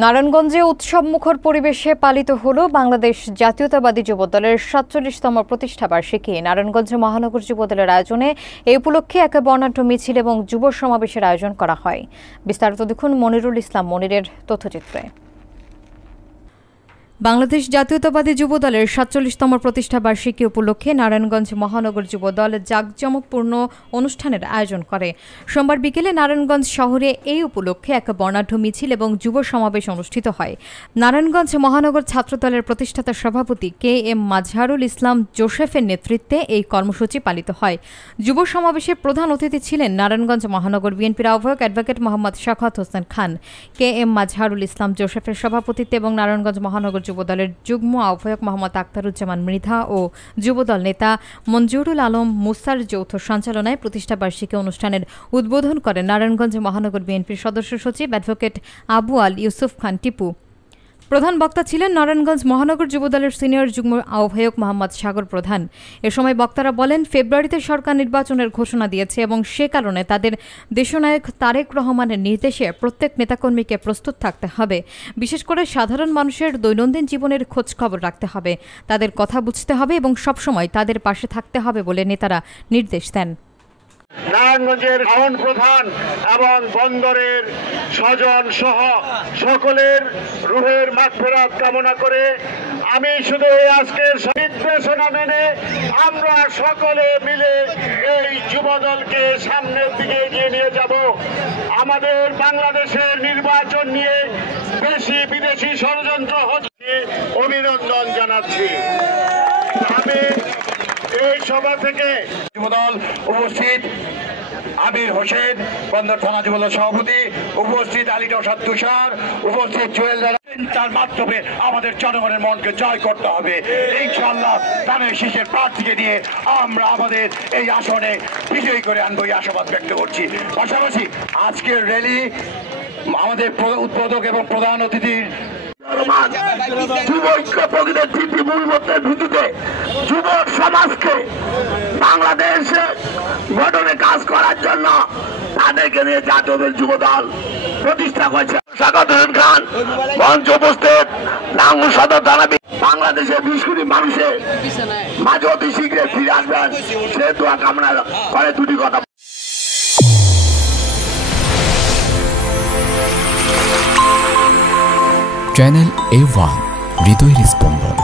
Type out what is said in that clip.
নারায়ণগঞ্জে উৎসবমুখর পরিবেশে পালিত হল বাংলাদেশ জাতীয়তাবাদী যুবদলের ৪৭তম প্রতিষ্ঠাবার্ষিকী। নারায়ণগঞ্জ মহানগর যুবদলের আয়োজনে এই উপলক্ষে এক বর্ণাঢ্য মিছিল এবং যুব সমাবেশের আয়োজন করা হয়। বিস্তারিত দেখুন মনিরুল ইসলাম মনিরের তথ্যচিত্রে। বাংলাদেশ জাতীয়তাবাদী যুবদলের ৪৭তম প্রতিষ্ঠাবার্ষিকী উপলক্ষে নারায়ণগঞ্জ মহানগর যুবদল জাঁকজমকপূর্ণ অনুষ্ঠানের আয়োজন করে। সোমবার বিকেলে নারায়ণগঞ্জ শহরে এই উপলক্ষে এক বর্ণাঢ্য মিছিল এবং যুব সমাবেশ অনুষ্ঠিত হয়। নারায়ণগঞ্জ মহানগর ছাত্রদলের প্রতিষ্ঠাতা সভাপতি KM মাজহারুল ইসলাম জোসেফের নেতৃত্বে এই কর্মসূচি পালিত হয়। যুব সমাবেশে প্রধান অতিথি ছিলেন নারায়ণগঞ্জ মহানগর বিএনপির আহ্বায়ক অ্যাডভোকেট মোহাম্মদ শাখাওয়াত হোসেন খান। KM মাজহারুল ইসলাম জোসেফের সভাপতিত্বে এবং নারায়ণগঞ্জ মহানগর যুবদলের যুগ্ম আহ্বায়ক মোহাম্মদ আখতারুজ্জামান মৃধা ও যুবদল নেতা মঞ্জুরুল আলম মুসার যৌথ সঞ্চালনায় প্রতিষ্ঠাবার্ষিকী অনুষ্ঠানের উদ্বোধন করেন নারায়ণগঞ্জ মহানগর বিএনপির সদস্য সচিব অ্যাডভোকেট আবু আল ইউসুফ খান টিপু। প্রধান বক্তা ছিলেন নারায়ণগঞ্জ মহানগর যুবদলের সিনিয়র যুগ্ম আহ্বায়ক মোহাম্মদ সাগর প্রধান। এ সময় বক্তারা বলেন, ফেব্রুয়ারিতে সরকার নির্বাচনের ঘোষণা দিয়েছে এবং সে কারণে তাদের দেশনায়ক তারেক রহমানের নির্দেশে প্রত্যেক নেতাকর্মীকে প্রস্তুত থাকতে হবে। বিশেষ করে সাধারণ মানুষের দৈনন্দিন জীবনের খোঁজ খবর রাখতে হবে, তাদের কথা বুঝতে হবে এবং সবসময় তাদের পাশে থাকতে হবে বলে নেতারা নির্দেশ দেন। নারায়ণগঞ্জের টাউন প্রধান এবং বন্দরের স্বজন সহ সকলের রুহের মাগফিরাত কামনা করে আমি শুধু আজকের নির্দেশনা মেনে আমরা সকলে মিলে এই যুবদলকে সামনের দিকে এগিয়ে নিয়ে যাব। আমাদের বাংলাদেশের নির্বাচন নিয়ে দেশি বিদেশি ষড়যন্ত্র হচ্ছে, অভিনন্দন জানাচ্ছি। আমি এই সভা থেকে যুবদল উপস্থিত আমির হোসেন বন্দর থানা যুবদল সভাপতি, উপস্থিত আলী নওশাদ তুষার, উপস্থিত জুয়েল, তার মাধ্যমে আমাদের জনগণের মনকে জয় করতে হবে। ইনশাআল্লাহ ধানের শীষের প্রার্থীকে নিয়ে আমরা আমাদের এই আসনে বিজয়ী করে আনবো, এই আশাবাদ ব্যক্ত করছি। পাশাপাশি আজকের র্যালি আমাদের উদ্বোধক এবং প্রধান অতিথির যুব সমাজকে বাংলাদেশে গঠনে কাজ করার জন্য তাদেরকে নিয়ে জাতীয় যুবদল প্রতিষ্ঠা করেছে। শাখাওয়াত হোসেন খান মঞ্চ উপস্থিত নাঙ্গল সদর দাঁড়াবে। বাংলাদেশের 20 কোটি মানুষের মাঝে অতি শীঘ্রই ফিরে আসবেন সে দোয়া কামনা করে দুটি কথা। চ্যানেল A1 হৃদয়ের স্পন্দন।